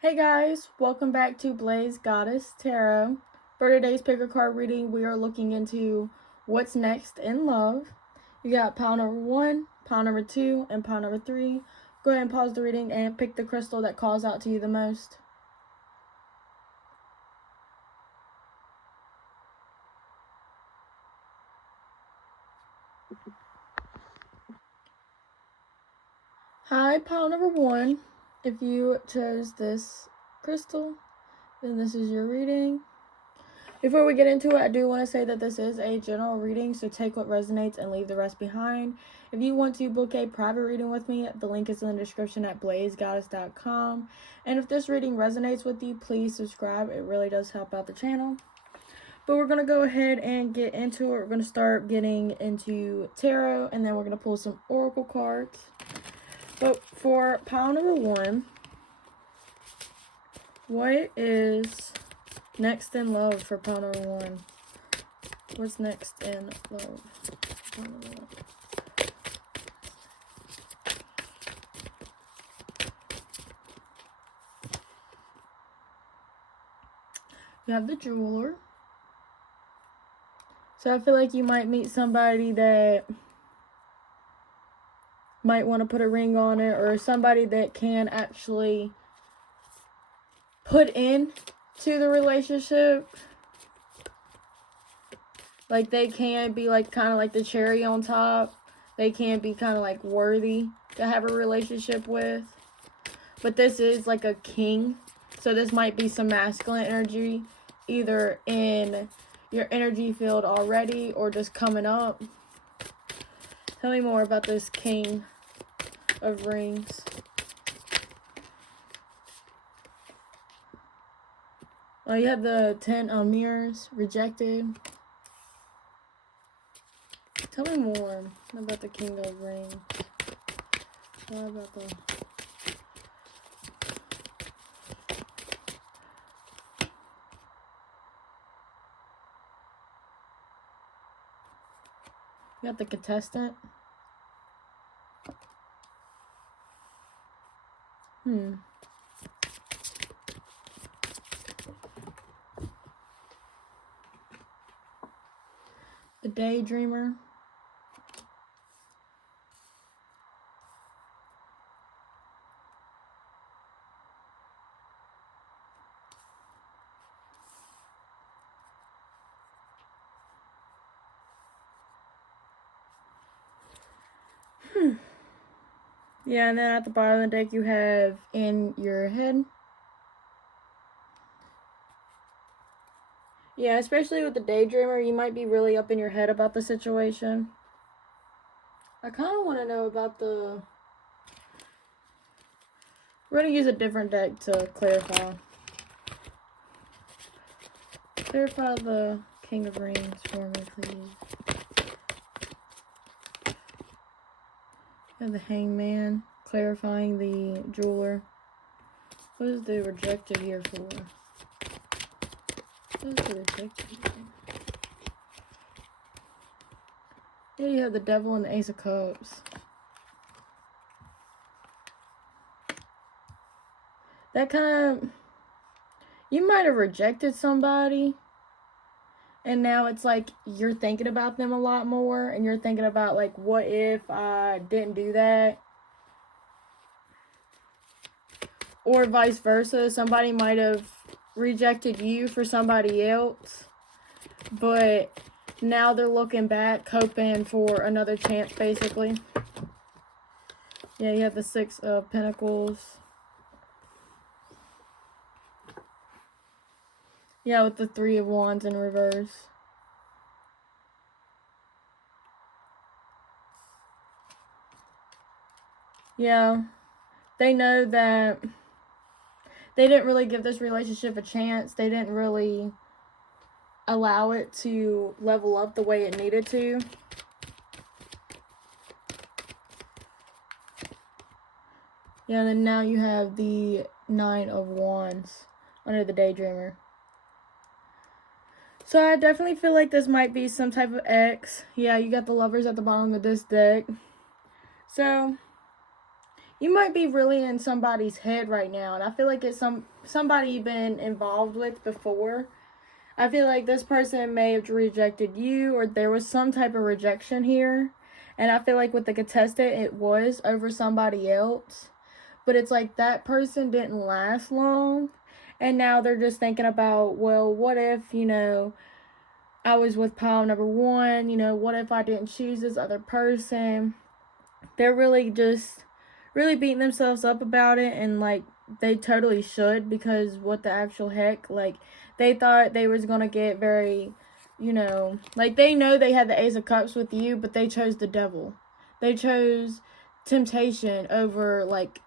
Hey guys, welcome back to Blaze Goddess Tarot. For today's picker card reading, we are looking into what's next in love. You got pile number 1, pile number 2, and pile number 3. Go ahead and pause the reading and pick the crystal that calls out to you the most. Hi, pile number 1. If you chose this crystal, then this is your reading. Before we get into it, I do want to say that this is a general reading, so take what resonates and leave the rest behind. If you want to book a private reading with me, the link is in the description at blazegoddess.com. And if this reading resonates with you, please subscribe. It really does help out the channel. But we're going to go ahead and get into it. We're going to start getting into tarot, and then we're going to pull some oracle cards. But for pile number 1, what is next in love for pile number 1? What's next in love? You have the jeweler. So I feel like you might meet somebody that might want to put a ring on it, or somebody that can actually put in to the relationship. Like they can be like kind of like the cherry on top. They can be kind of like worthy to have a relationship with. But this is like a king. So this might be some masculine energy, either in your energy field already or just coming up. Tell me more about this King of Rings. Oh, you have the 10 of Mirrors, rejected. Tell me more about the King of Rings. What about the... You got the contestant. The daydreamer. Yeah, and then at the bottom of the deck you have in your head. Yeah, especially with the daydreamer, you might be really up in your head about the situation. I kind of want to know about the... We're going to use a different deck to clarify. Clarify the King of Rings for me, please. And the Hangman, clarifying the jeweler. What is the rejected here for? What is the rejected here? Yeah, you have the Devil and the Ace of Cups. That kind of... You might have rejected somebody, and now it's like you're thinking about them a lot more, and you're thinking about, like, what if I didn't do that? Or vice versa. Somebody might have rejected you for somebody else, but now they're looking back, hoping for another chance, basically. Yeah, you have the 6 of Pentacles. Yeah, with the 3 of Wands in reverse. Yeah, they know that they didn't really give this relationship a chance. They didn't really allow it to level up the way it needed to. Yeah, and then now you have the 9 of Wands under the daydreamer. So I definitely feel like this might be some type of ex. Yeah, you got the Lovers at the bottom of this deck. So you might be really in somebody's head right now. And I feel like it's somebody you've been involved with before. I feel like this person may have rejected you, or there was some type of rejection here. And I feel like with the contestant, it was over somebody else. But it's like that person didn't last long. And now they're just thinking about, well, what if, you know, I was with pile number one, you know, what if I didn't choose this other person? They're really beating themselves up about it, and like they totally should, because what the actual heck, like they thought they was gonna get very, you know, like they know they had the Ace of Cups with you, but they chose the devil. They chose temptation over like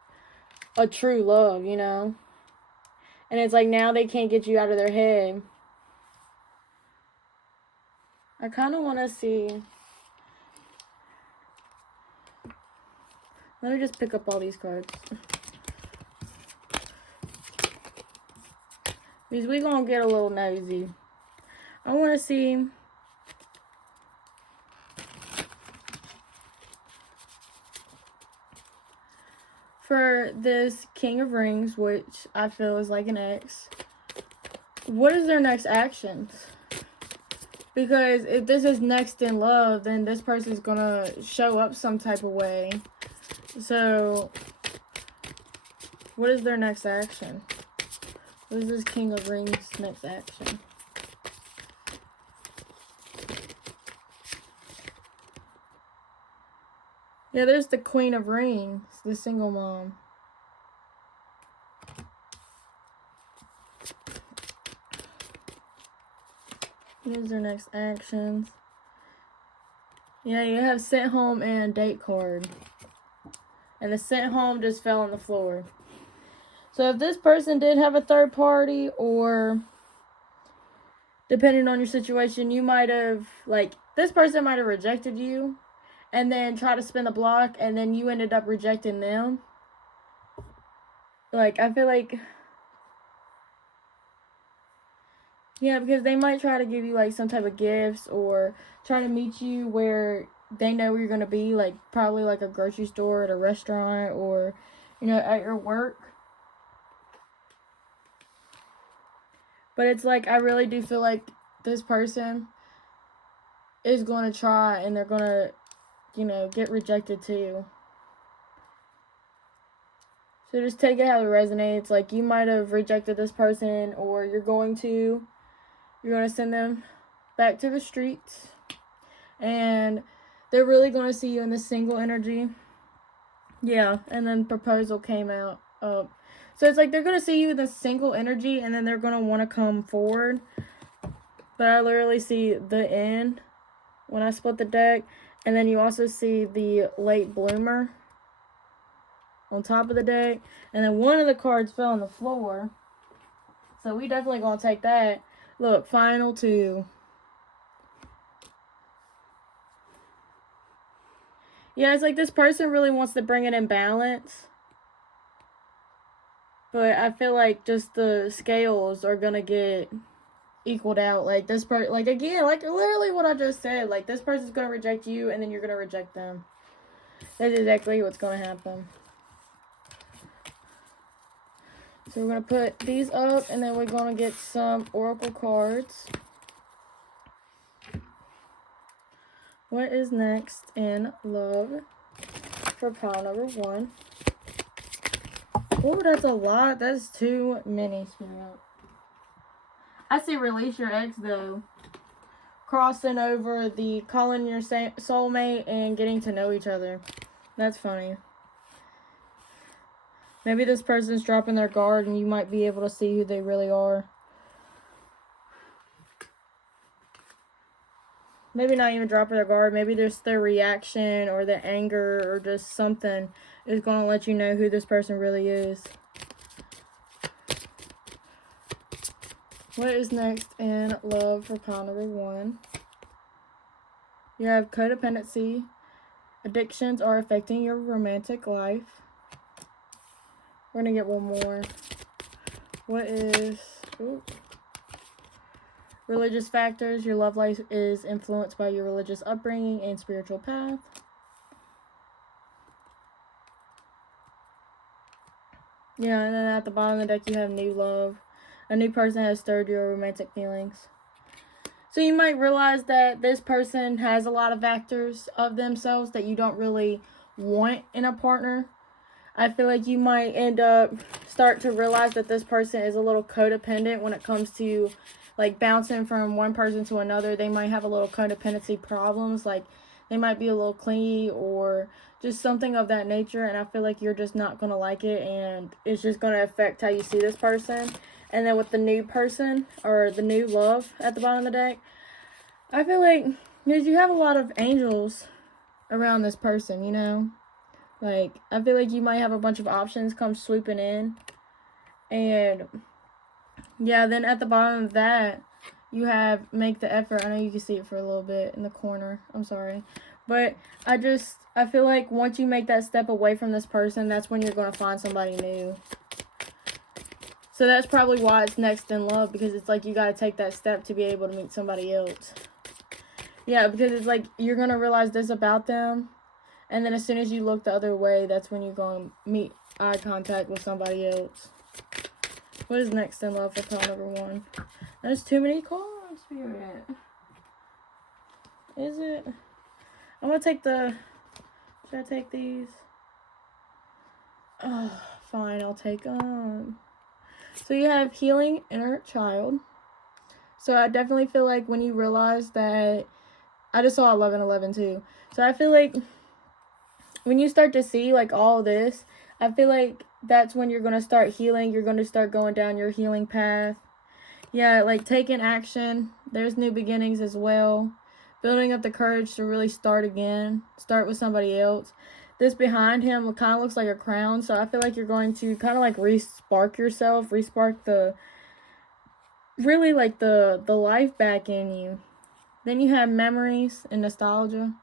a true love, you know. And it's like now they can't get you out of their head. I kind of want to see. Let me just pick up all these cards. Because we're going to get a little nosy. I want to see. For this King of Rings, which I feel is like an ex. What is their next actions? Because if this is next in love, then this person is going to show up some type of way. So, what is their next action? What is this King of Rings next action? Yeah, there's the Queen of Rings, the single mom. Here's their next actions. Yeah, you have sent home and date card. And the sent home just fell on the floor. So if this person did have a third party, or depending on your situation, you might have, like, this person might have rejected you and then try to spin the block, and then you ended up rejecting them. Like, I feel like, yeah, because they might try to give you, like, some type of gifts, or try to meet you where they know where you're going to be, like, probably, like, a grocery store, at a restaurant, or, you know, at your work. But it's, like, I really do feel like this person is going to try, and they're going to, you know, get rejected, too. So just take it how it resonates. Like, you might have rejected this person, or you're going to send them back to the streets, and they're really going to see you in the single energy. Yeah, and then proposal came out. So it's like they're going to see you in the single energy, and then they're going to want to come forward. But I literally see the end when I split the deck, and then you also see the late bloomer on top of the deck, and then one of the cards fell on the floor, so we definitely gonna take that. Look, final two. Yeah, it's like this person really wants to bring it in balance, but I feel like just the scales are gonna get equaled out. Like this person, like again, like literally what I just said, like this person's gonna reject you, and then you're gonna reject them. That's exactly what's gonna happen. So we're going to put these up, and then we're going to get some oracle cards. What is next in love for pile number one? Oh, that's a lot. That's too many, Spirit. I see release your ex, though. Crossing over the calling your soulmate and getting to know each other. That's funny. Maybe this person's dropping their guard, and you might be able to see who they really are. Maybe not even dropping their guard. Maybe just their reaction or their anger or just something is going to let you know who this person really is. What is next in love for pile number one? You have codependency. Addictions are affecting your romantic life. We're going to get one more. What is... Ooh. Religious factors. Your love life is influenced by your religious upbringing and spiritual path. Yeah, and then at the bottom of the deck, you have new love. A new person has stirred your romantic feelings. So you might realize that this person has a lot of factors of themselves that you don't really want in a partner. I feel like you might end up start to realize that this person is a little codependent when it comes to like bouncing from one person to another. They might have a little codependency problems, like they might be a little clingy or just something of that nature, and I feel like you're just not going to like it, and it's just going to affect how you see this person. And then with the new person, or the new love at the bottom of the deck, I feel like because you have a lot of angels around this person, you know? Like, I feel like you might have a bunch of options come swooping in. And, yeah, then at the bottom of that, you have make the effort. I know you can see it for a little bit in the corner. I'm sorry. But I feel like once you make that step away from this person, that's when you're going to find somebody new. So that's probably why it's next in love, because it's like you got to take that step to be able to meet somebody else. Yeah, because it's like you're going to realize this about them, and then as soon as you look the other way, that's when you're going to meet eye contact with somebody else. What is next in love for pile number 1? There's too many cards, Spirit. Is it? I'm going to take the... Should I take these? Oh, fine, I'll take them. So you have healing inner child. So I definitely feel like when you realize that... I just saw 1111 too. So I feel like when you start to see like all this, I feel like that's when you're going to start healing. You're going to start going down your healing path. Yeah, like taking action. There's new beginnings as well. Building up the courage to really start again. Start with somebody else. This behind him kind of looks like a crown. So I feel like you're going to kind of like re-spark yourself. Re-spark the... really like the life back in you. Then you have memories and nostalgia.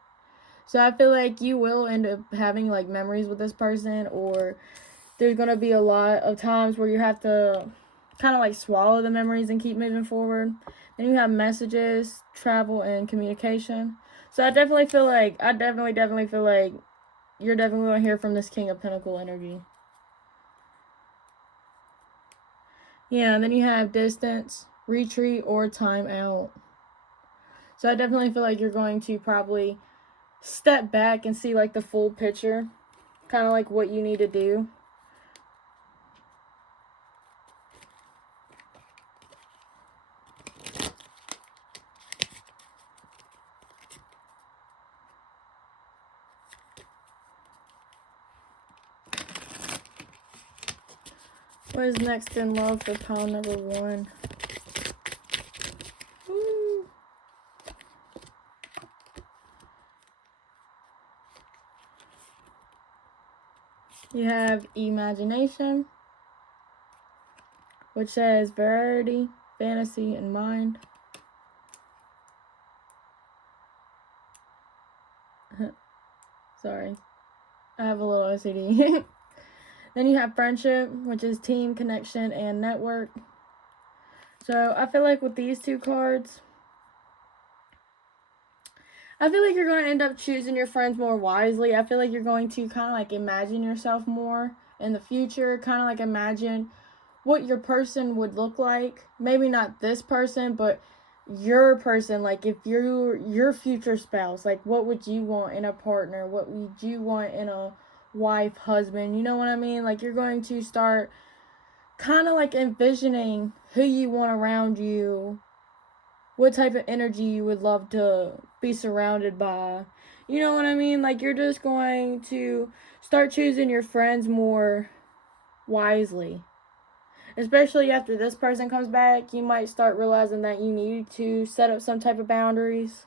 So I feel like you will end up having like memories with this person, or there's going to be a lot of times where you have to kind of like swallow the memories and keep moving forward. Then you have messages, travel, and communication. So I definitely feel like, definitely feel like you're definitely going to hear from this King of Pentacles energy. Yeah, and then you have distance, retreat, or time out. So I definitely feel like you're going to probably step back and see like the full picture. Kind of like what you need to do. What is next in love for pile number 1? Woo. You have imagination, which says variety, fantasy, and mind. Sorry, I have a little OCD. Then you have friendship, which is team, connection, and network. So I feel like with these two cards, I feel like you're going to end up choosing your friends more wisely. I feel like you're going to kind of like imagine yourself more in the future. Kind of like imagine what your person would look like. Maybe not this person, but your person. Like if you're your future spouse, like what would you want in a partner? What would you want in a wife, husband? You know what I mean? Like you're going to start kind of like envisioning who you want around you. What type of energy you would love to be surrounded by. You know what I mean? Like, you're just going to start choosing your friends more wisely. Especially after this person comes back, you might start realizing that you need to set up some type of boundaries.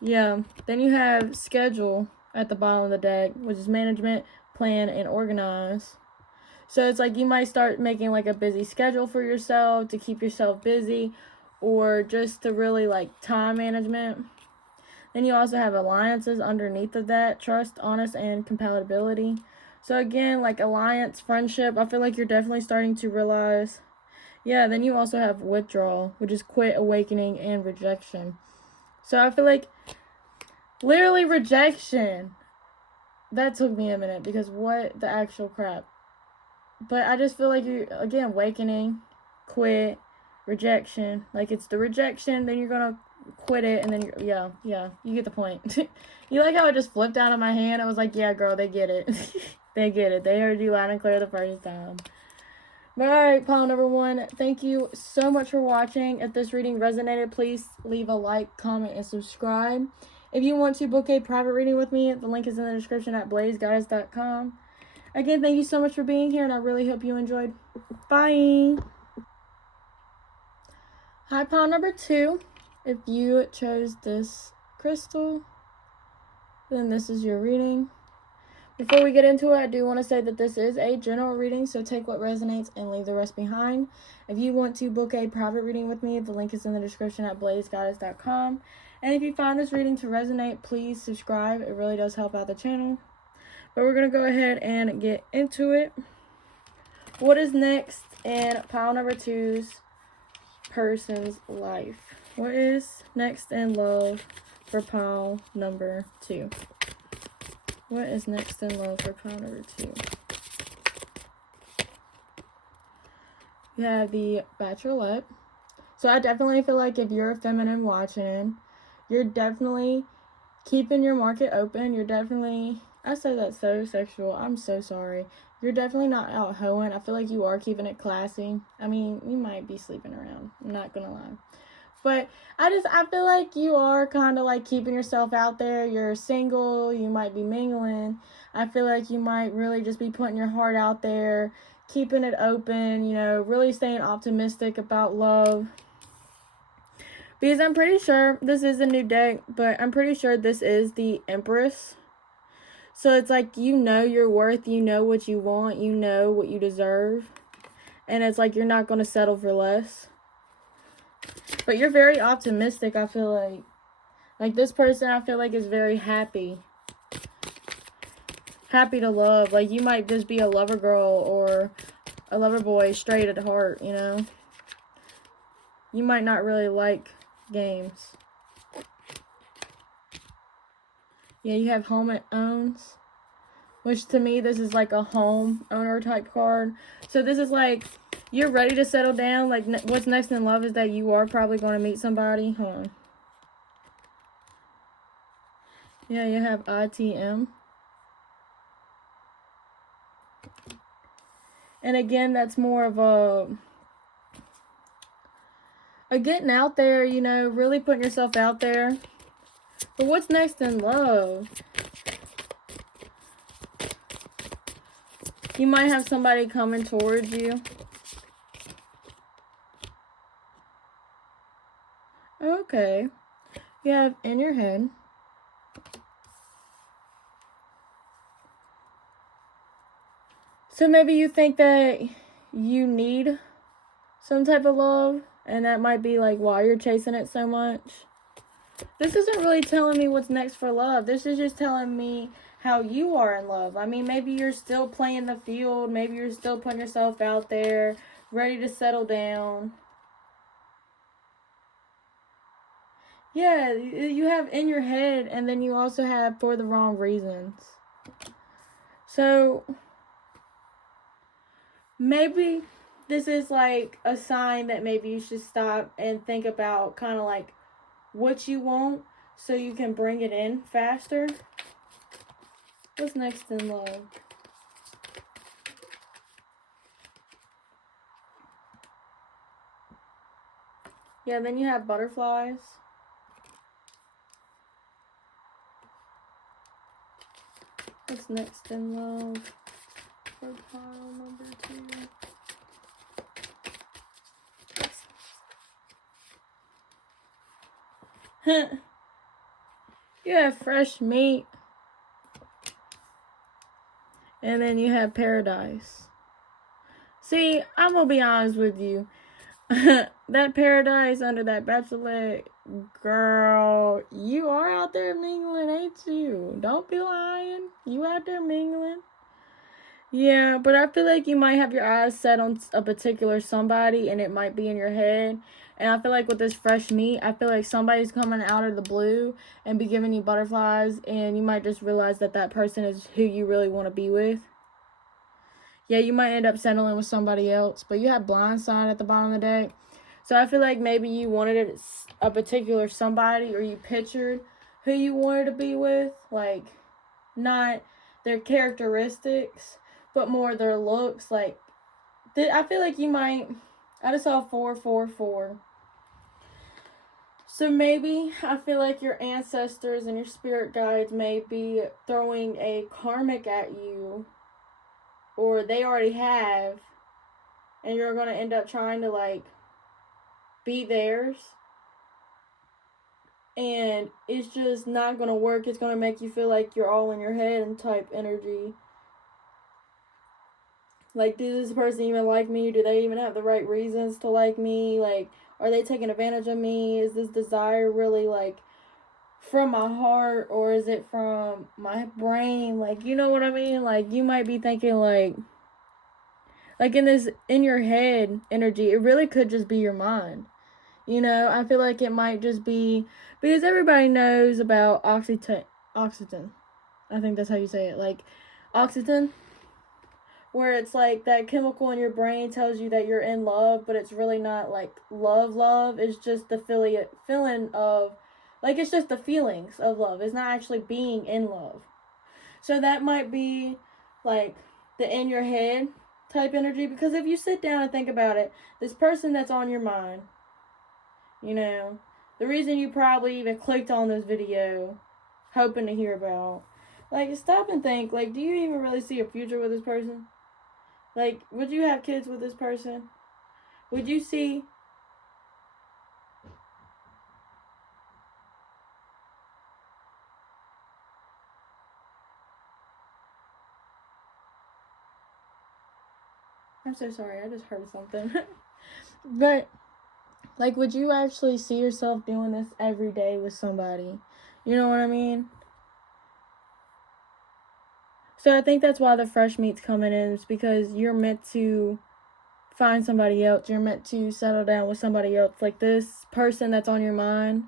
Yeah. Then you have schedule at the bottom of the deck, which is management, plan, and organize. So it's like you might start making like a busy schedule for yourself to keep yourself busy, or just to really like time management. Then you also have alliances underneath of that, trust, honest, and compatibility. So again, like alliance, friendship, I feel like you're definitely starting to realize. Yeah, then you also have withdrawal, which is quit, awakening, and rejection. So I feel like literally rejection. That took me a minute, because what the actual crap? But I just feel like you're, again, awakening, quit, rejection. Like, it's the rejection, then you're gonna quit it, and then you're, yeah, you get the point. You like how it just flipped out of my hand? I was like, yeah, girl, they get it. They get it. They heard you loud and clear the first time. But alright, pile number 1, thank you so much for watching. If this reading resonated, please leave a like, comment, and subscribe. If you want to book a private reading with me, the link is in the description at blazegoddess.com. Again, thank you so much for being here, and I really hope you enjoyed. Bye! Hi, pile number 2. If you chose this crystal, then this is your reading. Before we get into it, I do want to say that this is a general reading, so take what resonates and leave the rest behind. If you want to book a private reading with me, the link is in the description at blazegoddess.com. And if you find this reading to resonate, please subscribe. It really does help out the channel. But we're going to go ahead and get into it. What is next in pile number 2's person's life? What is next in love for pile number 2? What is next in love for pile number 2? You have the Bachelorette. So I definitely feel like if you're a feminine watching, you're definitely keeping your market open. You're definitely, I say that's so sexual. I'm so sorry. You're definitely not out hoeing. I feel like you are keeping it classy. I mean, you might be sleeping around. I'm not going to lie. But I feel like you are kind of like keeping yourself out there. You're single. You might be mingling. I feel like you might really just be putting your heart out there, keeping it open, you know, really staying optimistic about love. Because I'm pretty sure this is a new deck, but I'm pretty sure this is the Empress. So it's like, you know your worth, you know what you want, you know what you deserve. And it's like you're not going to settle for less. But you're very optimistic, I feel like. Like, this person, I feel like, is very happy. Happy to love. Like, you might just be a lover girl or a lover boy straight at heart, you know. You might not really like games. Yeah, you have home it owns. Which, to me, this is like a home owner type card. So, this is like, you're ready to settle down. Like, what's next in love is that you are probably going to meet somebody. Hold on. Yeah, you have ITM. And again, that's more of a getting out there, you know, really putting yourself out there. But what's next in love? You might have somebody coming towards you. Okay. You have in your head. So maybe you think that you need some type of love, and that might be like why you're chasing it so much. This isn't really telling me what's next for love. This is just telling me how you are in love. I mean, maybe you're still playing the field. Maybe you're still putting yourself out there, ready to settle down. Yeah, you have in your head, and then you also have for the wrong reasons. So, maybe this is like a sign that maybe you should stop and think about kind of like what you want so you can bring it in faster. What's next in love? Yeah, then you have butterflies. What's next in love for pile number 2? You have fresh meat. And then you have paradise. See, I'm going to be honest with you. That paradise under that bachelorette, girl, you are out there mingling, ain't you? Don't be lying. You out there mingling. Yeah, but I feel like you might have your eyes set on a particular somebody, and it might be in your head. And I feel like with this fresh meat, I feel like somebody's coming out of the blue and be giving you butterflies, and you might just realize that that person is who you really want to be with. Yeah, you might end up settling with somebody else, but you have blindside at the bottom of the deck. So I feel like maybe you wanted a particular somebody, or you pictured who you wanted to be with, like not their characteristics, but more their looks. Like I feel like you might. I just saw 444. So maybe I feel like your ancestors and your spirit guides may be throwing a karmic at you, or they already have, and you're going to end up trying to like be theirs, and it's just not going to work. It's going to make you feel like you're all in your head and type energy. Like, does this person even like me? Do they even have the right reasons to like me? Like, are they taking advantage of me? Is this desire really like from my heart, or is it from my brain? Like, you know what I mean? Like, you might be thinking like in your head energy, it really could just be your mind. You know, I feel like it might just be because everybody knows about oxytocin. I think that's how you say it. Like, oxytocin, where it's like that chemical in your brain tells you that you're in love, but it's really not like love. It's just the feeling of, like, it's just the feelings of love. It's not actually being in love. So that might be like the in your head type energy, because if you sit down and think about it, this person that's on your mind, you know, the reason you probably even clicked on this video hoping to hear about, like, stop and think, like, do you even really see a future with this person? Like, would you have kids with this person? Would you see? I'm so sorry, I just heard something. But, like, would you actually see yourself doing this every day with somebody? You know what I mean? So I think that's why the fresh meat's coming in, is because you're meant to find somebody else. You're meant to settle down with somebody else. Like, this person that's on your mind,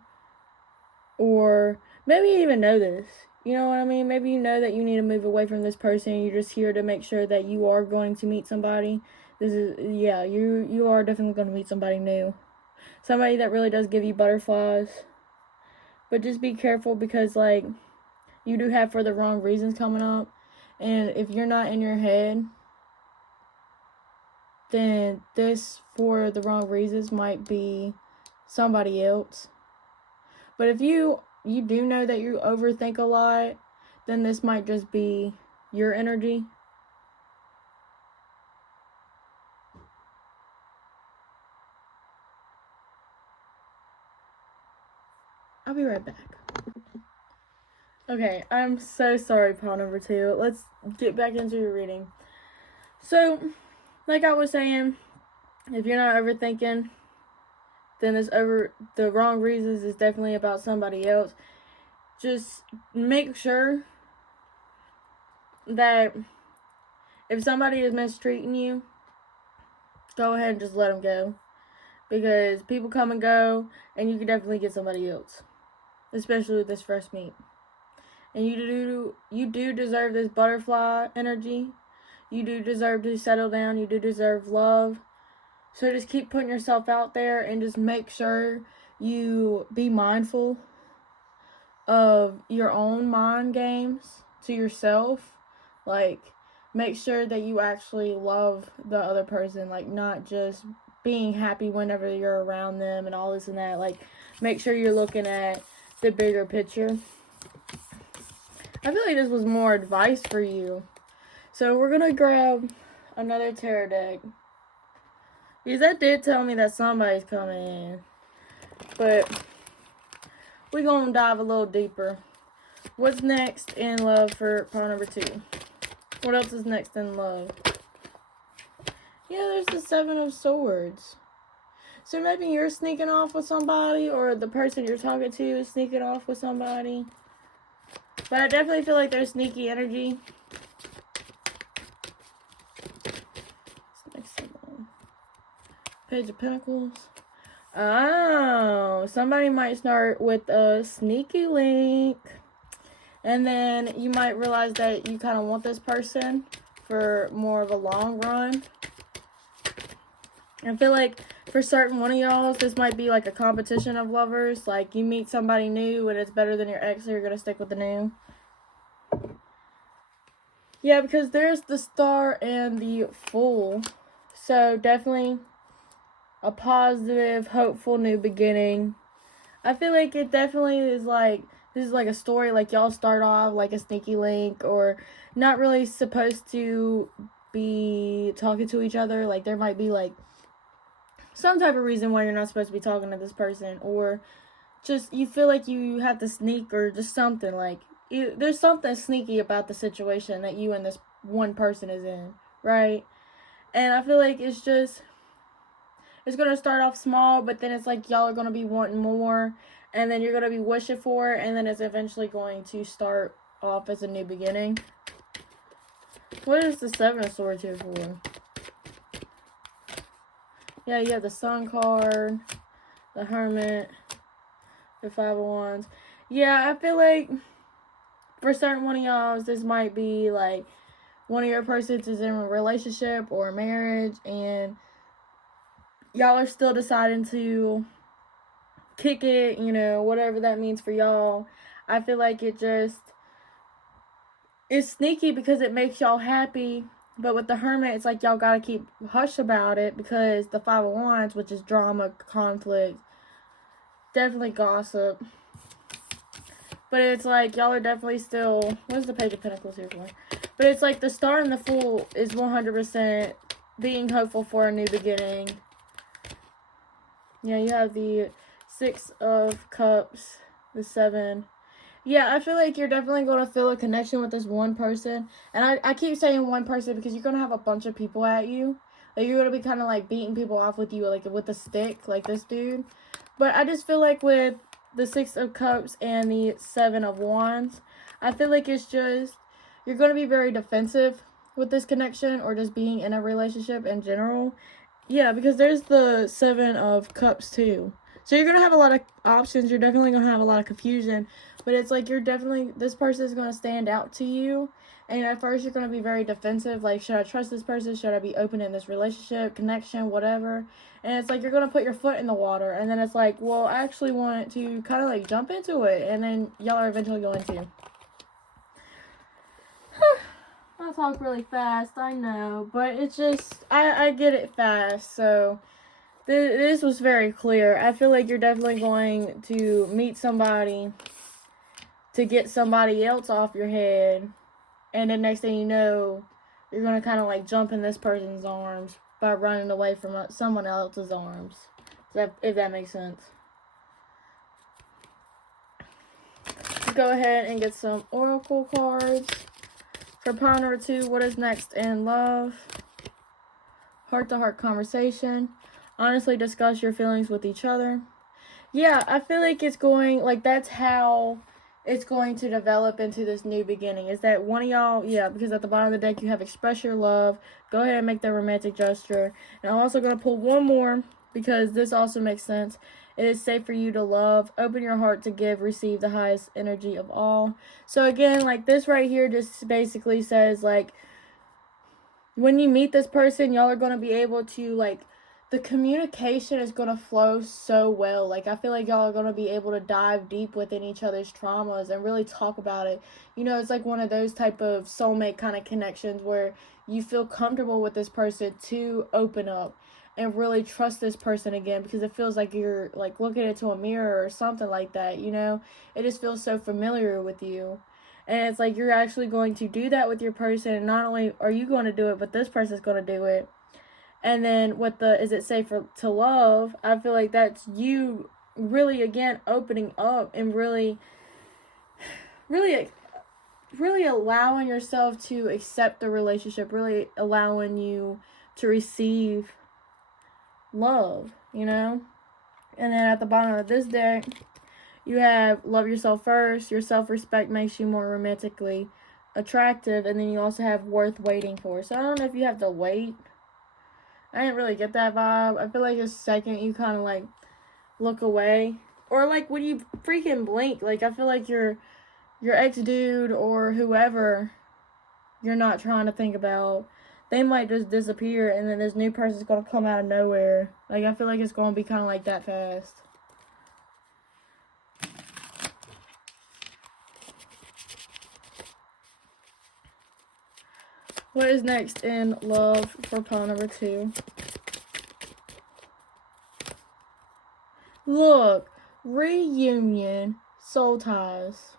or maybe you even know this. You know what I mean? Maybe you know that you need to move away from this person. You're just here to make sure that you are going to meet somebody. You are definitely going to meet somebody new. Somebody that really does give you butterflies. But just be careful, because, like, you do have for the wrong reasons coming up. And if you're not in your head, then this for the wrong reasons might be somebody else. But if you do know that you overthink a lot, then this might just be your energy. I'll be right back. Okay, I'm so sorry, pile number 2. Let's get back into your reading. So, like I was saying, if you're not overthinking, then the wrong reasons is definitely about somebody else. Just make sure that if somebody is mistreating you, go ahead and just let them go. Because people come and go, and you can definitely get somebody else. Especially with this fresh meat. And you do deserve this butterfly energy. You do deserve to settle down. You do deserve love. So just keep putting yourself out there, and just make sure you be mindful of your own mind games to yourself. Like, make sure that you actually love the other person. Like, not just being happy whenever you're around them and all this and that. Like, make sure you're looking at the bigger picture. I feel like this was more advice for you. So we're going to grab another tarot deck. Because that did tell me that somebody's coming in. But we're going to dive a little deeper. What's next in love for pile number 2? What else is next in love? Yeah, there's the 7 of Swords. So maybe you're sneaking off with somebody, or the person you're talking to is sneaking off with somebody. But I definitely feel like there's sneaky energy. Next one. Page of Pentacles. Oh, somebody might start with a sneaky link. And then you might realize that you kind of want this person. for more of a long run. I feel like for certain one of y'all, this might be like a competition of lovers. Like you meet somebody new and it's better than your ex, so you're going to stick with the new. Yeah, because there's the Star and the Fool. So definitely a positive, hopeful new beginning. I feel like it definitely is like, this is like a story, like y'all start off like a sneaky link or not really supposed to be talking to each other. Like there might be like some type of reason why you're not supposed to be talking to this person, or just you feel like you have to sneak, or just something like there's something sneaky about the situation that you and this one person is in, right? And I feel like it's going to start off small, but then it's like y'all are going to be wanting more, and then you're going to be wishing for it, and then it's eventually going to start off as a new beginning. What is the Seven of Swords here for? Yeah, you have the Sun card, the Hermit, the Five of Wands. Yeah, I feel like for certain one of y'all, this might be like one of your persons is in a relationship or a marriage, and y'all are still deciding to kick it, you know, whatever that means for y'all. I feel like it's sneaky because it makes y'all happy. But with the Hermit, it's like y'all gotta keep hush about it, because the Five of Wands, which is drama, conflict, definitely gossip. But it's like y'all are definitely still, what is the Page of Pentacles here for? But it's like the Star and the Fool is 100% being hopeful for a new beginning. Yeah, you have the Six of Cups, the Seven. Yeah, I feel like you're definitely going to feel a connection with this one person. And I keep saying one person because you're going to have a bunch of people at you. Like, you're going to be kind of, like, beating people off with you, like, with a stick, like this dude. But I just feel like with the Six of Cups and the Seven of Wands, I feel like it's just, you're going to be very defensive with this connection, or just being in a relationship in general. Yeah, because there's the Seven of Cups, too. So you're going to have a lot of options. You're definitely going to have a lot of confusion. But it's like this person is going to stand out to you. And at first you're going to be very defensive. Like, should I trust this person? Should I be open in this relationship, connection, whatever? And it's like you're going to put your foot in the water. And then it's like, well, I actually want to kind of like jump into it. And then y'all are eventually going to. I talk really fast, I know. But it's just, I get it fast. So this was very clear. I feel like you're definitely going to meet somebody to get somebody else off your head, and the next thing you know, you're going to kind of like jump in this person's arms by running away from someone else's arms, if that makes sense. Let's go ahead and get some oracle cards. For pile number 2, what is next in love? Heart-to-heart conversation. Honestly discuss your feelings with each other. Yeah, I feel like it's going, like, that's how it's going to develop into this new beginning. Is that one of y'all, yeah, because at the bottom of the deck you have express your love. Go ahead and make that romantic gesture. And I'm also going to pull one more, because this also makes sense. It is safe for you to love. Open your heart to give, receive the highest energy of all. So again, like this right here just basically says, like, when you meet this person, y'all are going to be able to, like, the communication is going to flow so well. Like, I feel like y'all are going to be able to dive deep within each other's traumas and really talk about it. You know, it's like one of those type of soulmate kind of connections where you feel comfortable with this person to open up and really trust this person again, because it feels like you're, like, looking into a mirror or something like that, you know? It just feels so familiar with you. And it's like you're actually going to do that with your person. And not only are you going to do it, but this person's going to do it. And then with the, is it safe to love? I feel like that's you really, again, opening up and really allowing yourself to accept the relationship, really allowing you to receive love, you know? And then at the bottom of this deck, you have love yourself first. Your self-respect makes you more romantically attractive. And then you also have worth waiting for. So I don't know if you have to wait. I didn't really get that vibe. I feel like a second you kind of like look away. Or like when you freaking blink. Like I feel like your ex-dude or whoever you're not trying to think about. They might just disappear, and then this new person's going to come out of nowhere. Like, I feel like it's going to be kind of like that fast. What is next in love for pile number 2? Look, reunion, soul ties.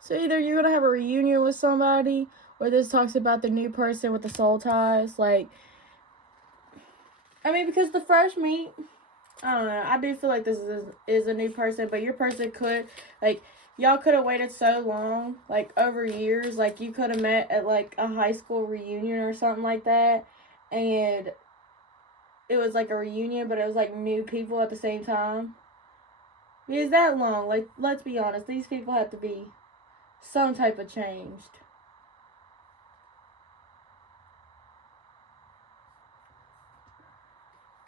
So either you're going to have a reunion with somebody, or this talks about the new person with the soul ties. Like, I mean, because the fresh meat, I don't know. I do feel like this is a new person, but your person could, like, y'all could have waited so long, like, over years. Like, you could have met at, like, a high school reunion or something like that, and it was, like, a reunion, but it was, like, new people at the same time. Is that long? Like, let's be honest. These people have to be some type of changed.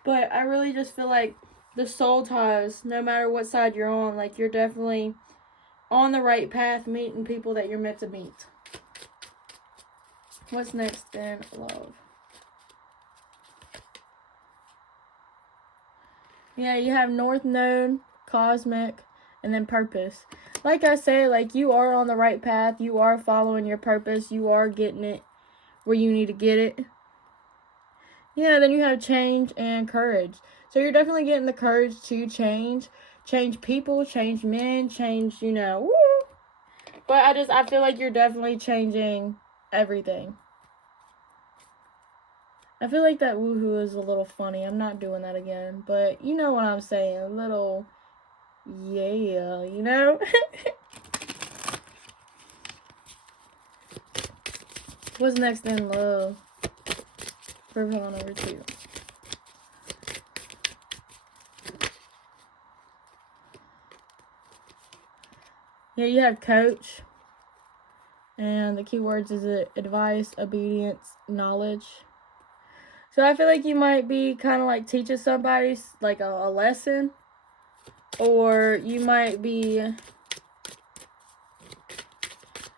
But I really just feel like the soul ties, no matter what side you're on, like, you're definitely on the right path, meeting people that you're meant to meet. What's next in love? Yeah, you have North Node, Cosmic, and then Purpose. Like I said, like, you are on the right path. You are following your purpose. You are getting it where you need to get it. Yeah, then you have Change and Courage. So you're definitely getting the courage to change. Change people, change men, change, you know, woo. But I feel like you're definitely changing everything. I feel like that woohoo is a little funny. I'm not doing that again. But you know what I'm saying. A little, yeah, you know? What's next in love? For pile number 2. Yeah, you have Coach. And the keywords is advice, obedience, knowledge. So I feel like you might be kind of like teaching somebody like a lesson. Or you might be,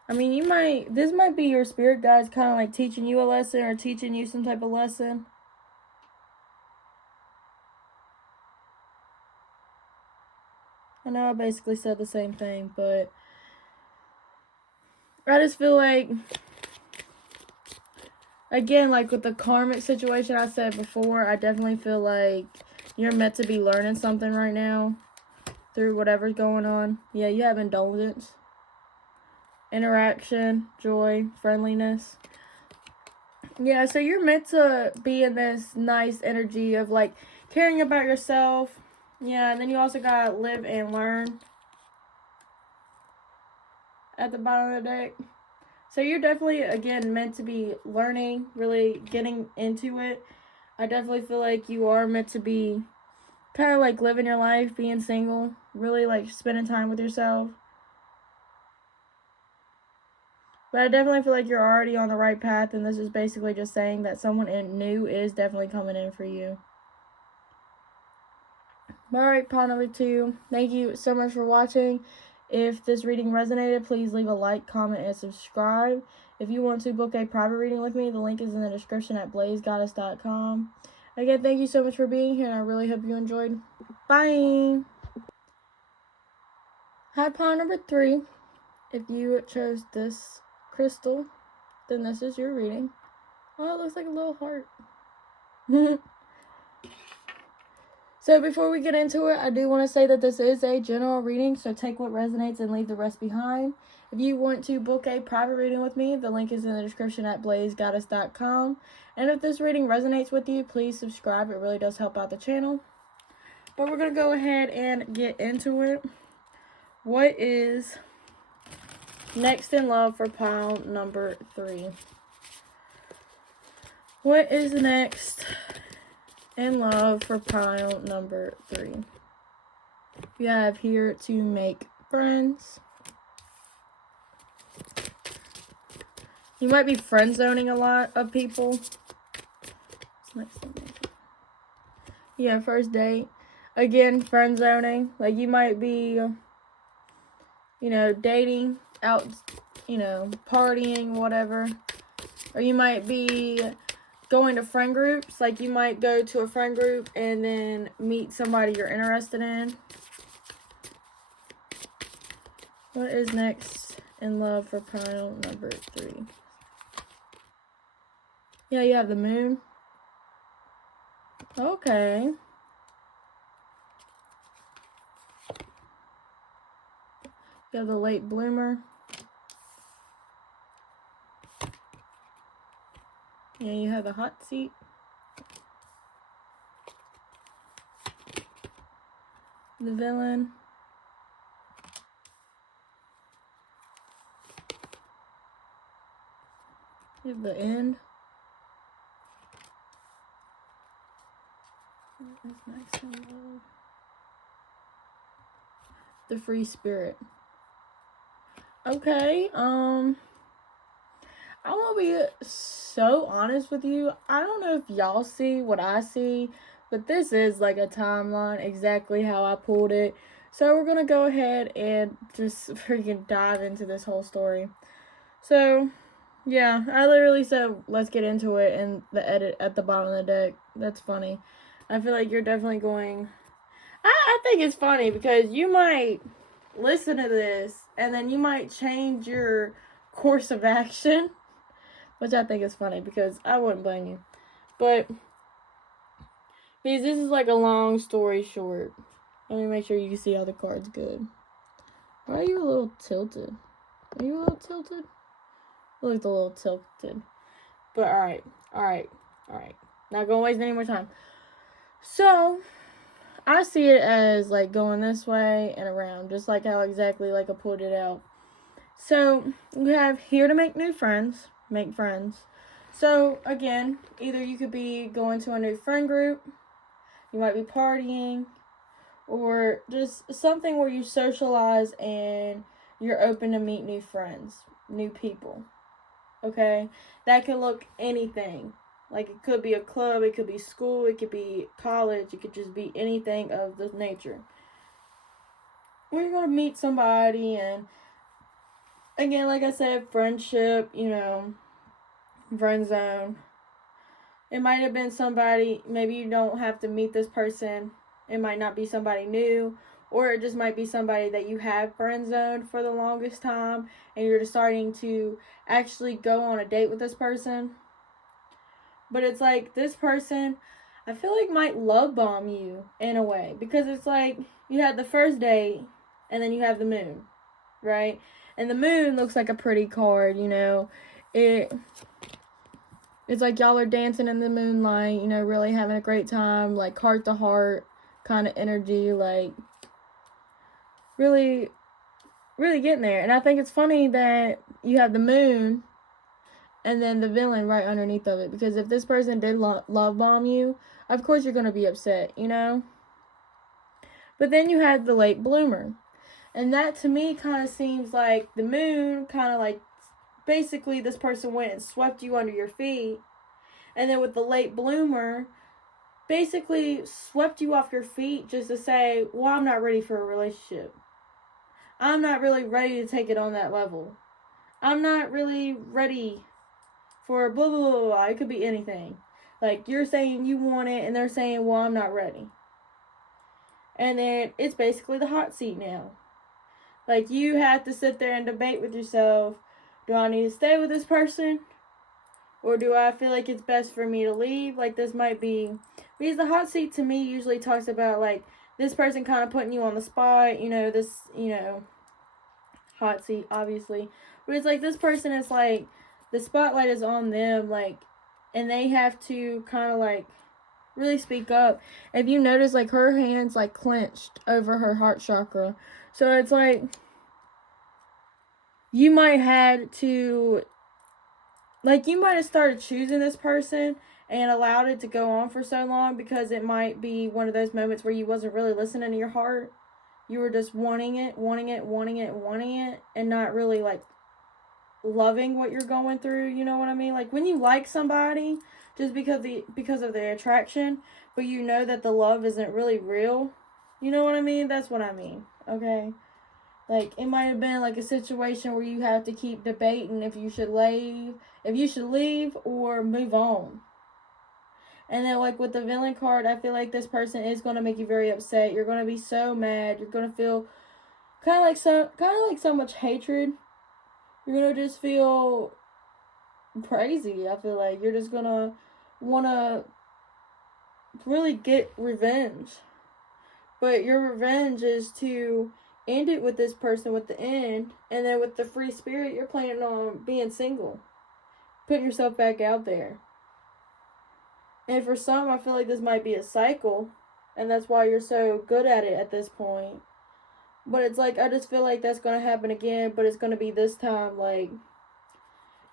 I mean, this might be your spirit guides kind of like teaching you a lesson or teaching you some type of lesson. I know I basically said the same thing, but I just feel like, again, like with the karmic situation I said before, I definitely feel like you're meant to be learning something right now through whatever's going on. Yeah, you have indulgence, interaction, joy, friendliness. Yeah, so you're meant to be in this nice energy of like caring about yourself. Yeah, and then you also gotta live and learn at the bottom of the deck. So you're definitely, again, meant to be learning, really getting into it. I definitely feel like you are meant to be kind of like living your life, being single, really like spending time with yourself. But I definitely feel like you're already on the right path, and this is basically just saying that someone new is definitely coming in for you. Alright, pile number 2. Thank you so much for watching. If this reading resonated, please leave a like, comment, and subscribe. If you want to book a private reading with me, the link is in the description at blazegoddess.com. Again, thank you so much for being here, and I really hope you enjoyed. Bye! Hi, pile number 3. If you chose this crystal, then this is your reading. Oh, it looks like a little heart. So before we get into it, I do want to say that this is a general reading, so take what resonates and leave the rest behind. If you want to book a private reading with me, the link is in the description at blazegoddess.com. And if this reading resonates with you, please subscribe. It really does help out the channel. But we're going to go ahead and get into it. What is next in love for pile number 3? What is next in love for pile number 3? You have here to make friends. You might be friend zoning a lot of people. Yeah, first date. Again, friend zoning. Like, you might be, you know, dating out you know, partying, whatever. Or you might be going to friend groups. Like, you might go to a friend group and then meet somebody you're interested in. What is next in love for pile number 3? Yeah, you have the moon. Okay. You have the late bloomer. Yeah, you have the hot seat. The villain. You have the end. What is next in love? The free spirit. Okay, I'm gonna be so honest with you. I don't know if y'all see what I see, but this is like a timeline exactly how I pulled it. So we're gonna go ahead and just freaking dive into this whole story. So, yeah, I literally said let's get into it in the edit at the bottom of the deck. That's funny. I feel like you're definitely going... I think it's funny because you might listen to this and then you might change your course of action, which I think is funny because I wouldn't blame you. But because this is like a long story short, let me make sure you can see all the cards good. Why are you a little tilted? Are you a little tilted? You look a little tilted. But alright. Not gonna waste any more time. So I see it as like going this way and around, just like how exactly like I pulled it out. So you have here to make new friends, make friends. So again, either you could be going to a new friend group, you might be partying, or just something where you socialize and you're open to meet new friends, new people. Okay? That could look anything. Like, it could be a club, it could be school, it could be college, it could just be anything of this nature. Where you're going to meet somebody, and again, like I said, friendship, you know, friend zone. It might have been somebody, maybe you don't have to meet this person. It might not be somebody new, or it just might be somebody that you have friend zoned for the longest time, and you're just starting to actually go on a date with this person. But it's like, this person, I feel like might love bomb you in a way. Because it's like, you had the first date, and then you have the moon, right? And the moon looks like a pretty card, you know. It's like y'all are dancing in the moonlight, you know, really having a great time. Like, heart to heart kind of energy. Like, really, really getting there. And I think it's funny that you have the moon and then the villain right underneath of it. Because if this person did love bomb you, of course you're going to be upset, you know? But then you had the late bloomer. And that to me kind of seems like the moon kind of like, basically this person went and swept you under your feet. And then with the late bloomer, basically swept you off your feet just to say, well, I'm not ready for a relationship. I'm not really ready to take it on that level. I'm not really ready for blah, blah, blah, blah. It could be anything. Like, you're saying you want it, and they're saying, well, I'm not ready. And then it's basically the hot seat now. Like, you have to sit there and debate with yourself, do I need to stay with this person? Or do I feel like it's best for me to leave? Like, this might be... Because the hot seat to me usually talks about, like, this person kind of putting you on the spot, you know, this, you know, hot seat, obviously. But it's like, this person is like, the spotlight is on them, like, and they have to kind of, like, really speak up. If you notice, like, her hands, like, clenched over her heart chakra. So it's like, you might have to, like, you might have started choosing this person and allowed it to go on for so long because it might be one of those moments where you wasn't really listening to your heart. You were just wanting it, and not really, like, loving what you're going through, you know what I mean? Like, when you like somebody just because of the attraction, but you know that the love isn't really real, you know what I mean? That's what I mean, okay? Like, it might have been like a situation where you have to keep debating if you should leave or move on. And then, like, with the villain card, I feel like this person is going to make you very upset. You're going to be so mad. You're going to feel kind of like so much hatred. You're going to just feel crazy. I feel like you're just going to want to really get revenge. But your revenge is to end it with this person with the end. And then with the free spirit, you're planning on being single. Putting yourself back out there. And for some, I feel like this might be a cycle. And that's why you're so good at it at this point. But it's like, I just feel like that's going to happen again. But it's going to be this time, like,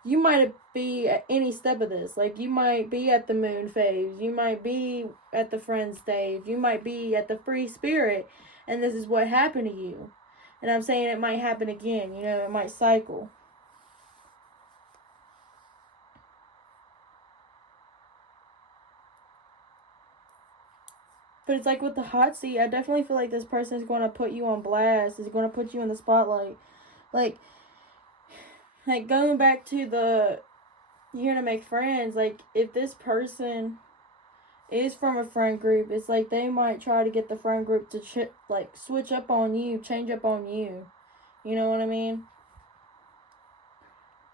you might be at any step of this. Like, you might be at the moon phase. You might be at the friend stage. You might be at the free spirit. And this is what happened to you. And I'm saying it might happen again. You know, it might cycle. But it's like with the hot seat, I definitely feel like this person is going to put you on blast. Is going to put you in the spotlight. Like going back to the here to make friends. Like, if this person is from a friend group, it's like they might try to get the friend group to switch up on you, change up on you. You know what I mean?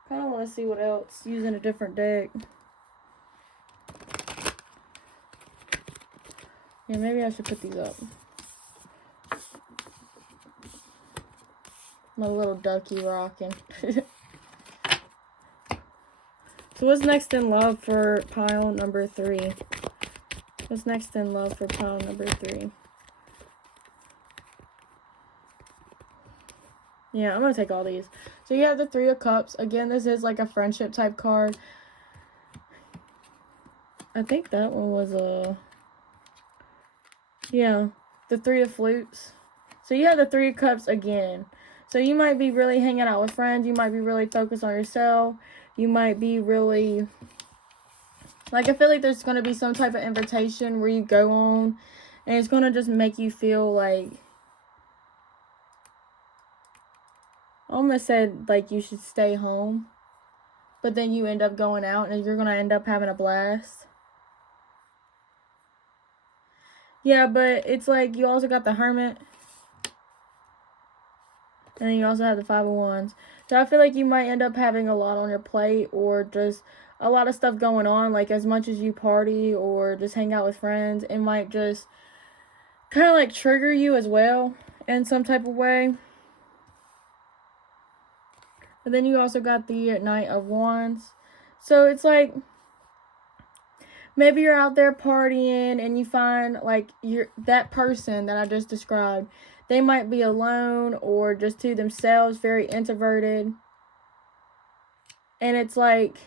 Kind of want to see what else using a different deck. Yeah, maybe I should put these up. My little ducky rocking. So what's next in love for pile number 3? What's next in love for pile number 3? Yeah, I'm going to take all these. So you have the 3 of Cups. Again, this is like a friendship type card. I think that one was a... Yeah, the 3 of Flutes. So you have the 3 of Cups again. So you might be really hanging out with friends. You might be really focused on yourself. You might be really... Like, I feel like there's going to be some type of invitation where you go on. And it's going to just make you feel like... I almost said, like, you should stay home. But then you end up going out and you're going to end up having a blast. Yeah, but it's like you also got the Hermit. And then you also have the 5 of Wands. So I feel like you might end up having a lot on your plate or just a lot of stuff going on. Like, as much as you party or just hang out with friends, it might just kind of like trigger you as well in some type of way. But then you also got the Knight of Wands. So it's like... Maybe you're out there partying and you find, like, that person that I just described. They might be alone or just to themselves, very introverted. And it's like,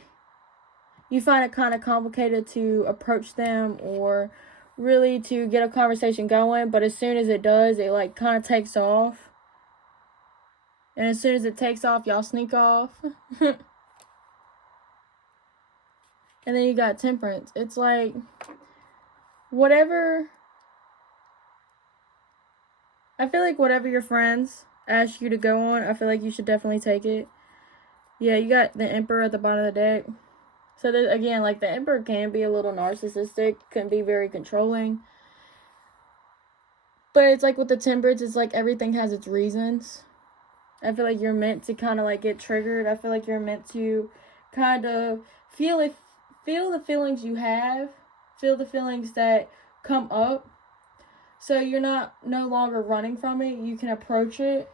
you find it kind of complicated to approach them or really to get a conversation going. But as soon as it does, it, like, kind of takes off. And as soon as it takes off, y'all sneak off. And then you got Temperance. It's like, whatever... I feel like whatever your friends ask you to go on, I feel like you should definitely take it. Yeah, you got the Emperor at the bottom of the deck. So, again, like, the Emperor can be a little narcissistic. Can be very controlling. But it's like with the Temperance, it's like everything has its reasons. I feel like you're meant to kind of, like, get triggered. I feel like you're meant to kind of feel the feelings you have. Feel the feelings that come up. So you're no longer running from it. You can approach it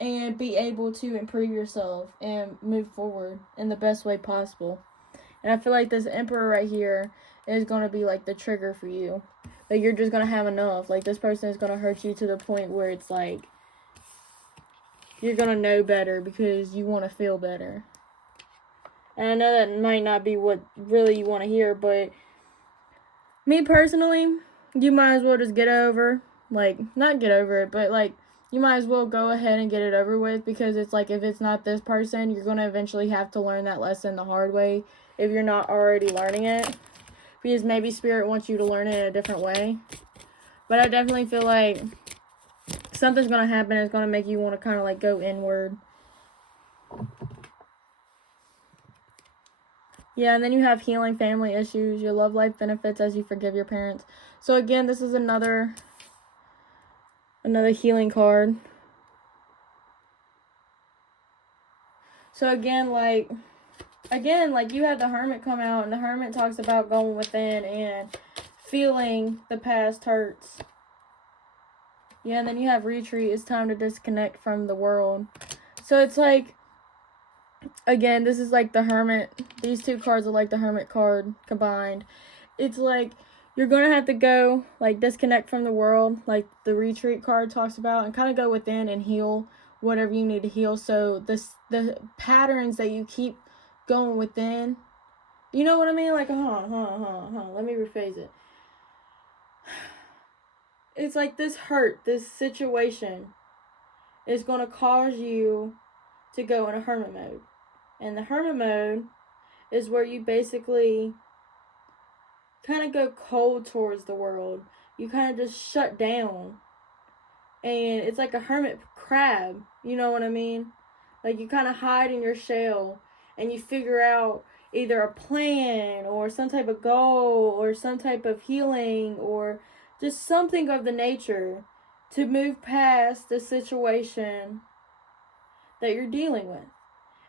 and be able to improve yourself and move forward in the best way possible. And I feel like this Emperor right here is going to be like the trigger for you. Like, you're just going to have enough. Like, this person is going to hurt you to the point where it's like you're going to know better because you want to feel better. And I know that might not be what really you want to hear, but me personally, you might as well just get over, like, not get over it, but, like, you might as well go ahead and get it over with, because it's like, if it's not this person, you're going to eventually have to learn that lesson the hard way if you're not already learning it, because maybe Spirit wants you to learn it in a different way. But I definitely feel like something's going to happen. It's going to make you want to kind of like go inward. Yeah, and then you have healing family issues. Your love life benefits as you forgive your parents. So again, this is another healing card. So again, like you had the Hermit come out, and the Hermit talks about going within and feeling the past hurts. Yeah, and then you have retreat. It's time to disconnect from the world. So it's like, again, this is like the Hermit. These two cards are like the Hermit card combined. It's like you're going to have to go, like, disconnect from the world, like the retreat card talks about, and kind of go within and heal whatever you need to heal. So the patterns that you keep going within, you know what I mean? Like, let me rephrase it. It's like this hurt, this situation is going to cause you to go in a hermit mode. And the hermit mode is where you basically kind of go cold towards the world. You kind of just shut down. And it's like a hermit crab, you know what I mean? Like, you kind of hide in your shell and you figure out either a plan or some type of goal or some type of healing or just something of the nature to move past the situation that you're dealing with.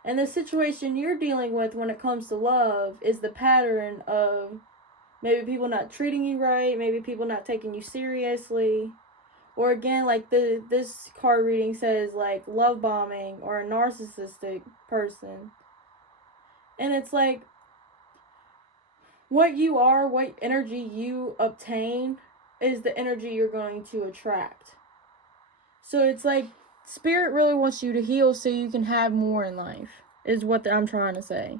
And the situation you're dealing with when it comes to love is the pattern of maybe people not treating you right, maybe people not taking you seriously. Or again, like this card reading says, like, love bombing or a narcissistic person. And it's like, what you are, what energy you obtain is the energy you're going to attract. So it's like, Spirit really wants you to heal so you can have more in life, is what I'm trying to say.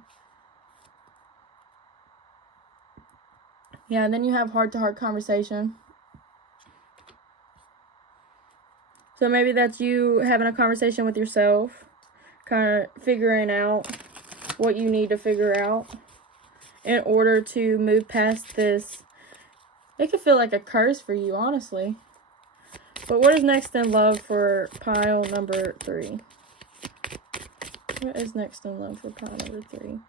Yeah, and then you have heart-to-heart conversation. So maybe that's you having a conversation with yourself, kind of figuring out what you need to figure out in order to move past this. It could feel like a curse for you, honestly. But what is next in love for pile number 3? What is next in love for pile number 3?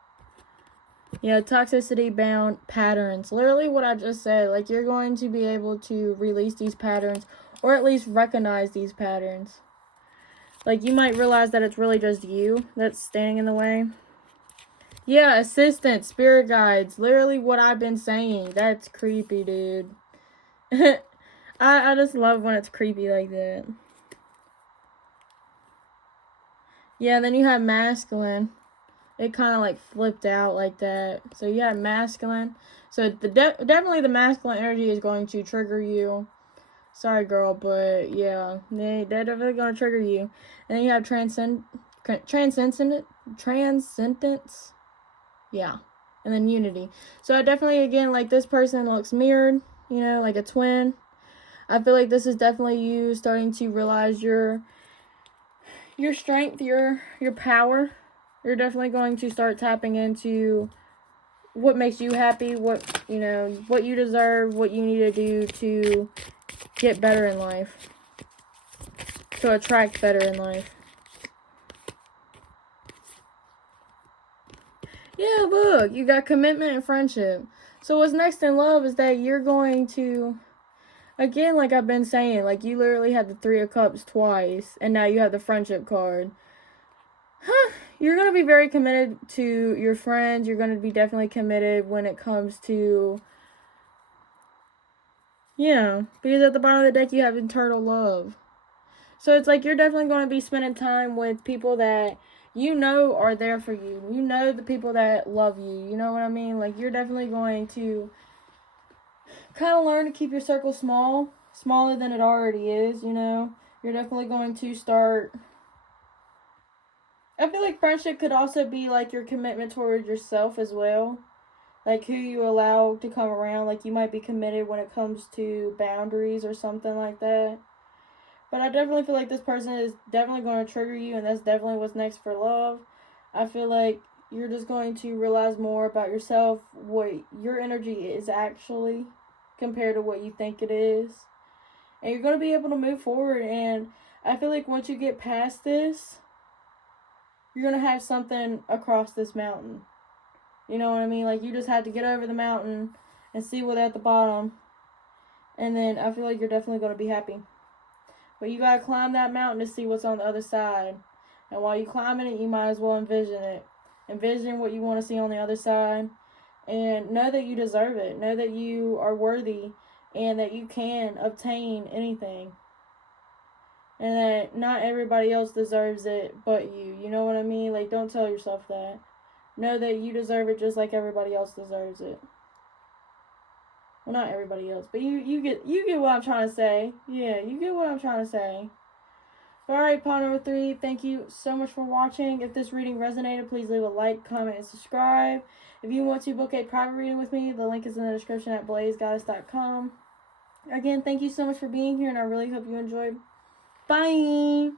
Yeah, toxicity bound patterns. Literally what I just said. Like, you're going to be able to release these patterns, or at least recognize these patterns. Like, you might realize that it's really just you that's standing in the way. Yeah, assistants, spirit guides. Literally what I've been saying. That's creepy, dude. I just love when it's creepy like that. Yeah, then you have masculine. It kind of like flipped out like that. So you have masculine. So definitely the masculine energy is going to trigger you. Sorry, girl, but yeah, they're definitely going to trigger you. And then you have transcendence. Yeah. And then unity. So I definitely, again, like, this person looks mirrored, you know, like a twin. I feel like this is definitely you starting to realize your strength, your power. You're definitely going to start tapping into what makes you happy, what you deserve, what you need to do to get better in life, to attract better in life. Yeah, look, you got commitment and friendship. So what's next in love is that you're going to, again, like I've been saying, like, you literally had the 3 of Cups twice, and now you have the friendship card. You're going to be very committed to your friends. You're going to be definitely committed when it comes to, yeah, because at the bottom of the deck you have eternal love. So it's like you're definitely going to be spending time with people that you know are there for you. You know the people that love you. You know what I mean? Like, you're definitely going to kind of learn to keep your circle small, smaller than it already is, you know. You're definitely going to start. I feel like friendship could also be like your commitment towards yourself as well. Like, who you allow to come around. Like, you might be committed when it comes to boundaries or something like that. But I definitely feel like this person is definitely going to trigger you, and that's definitely what's next for love. I feel like you're just going to realize more about yourself, what your energy is actually, compared to what you think it is. And you're going to be able to move forward. And I feel like once you get past this, you're going to have something across this mountain. You know what I mean? Like, you just have to get over the mountain and see what's at the bottom. And then I feel like you're definitely going to be happy. But you got to climb that mountain to see what's on the other side. And while you're climbing it, you might as well envision it. Envision what you want to see on the other side. And know that you deserve it. Know that you are worthy. And that you can obtain anything. And that not everybody else deserves it but you. You know what I mean? Like, don't tell yourself that. Know that you deserve it just like everybody else deserves it. Well, not everybody else, but you get what I'm trying to say. Yeah, you get what I'm trying to say. Alright, pile number 3, thank you so much for watching. If this reading resonated, please leave a like, comment, and subscribe. If you want to book a private reading with me, the link is in the description at blazegoddess.com. Again, thank you so much for being here, and I really hope you enjoyed. Bye!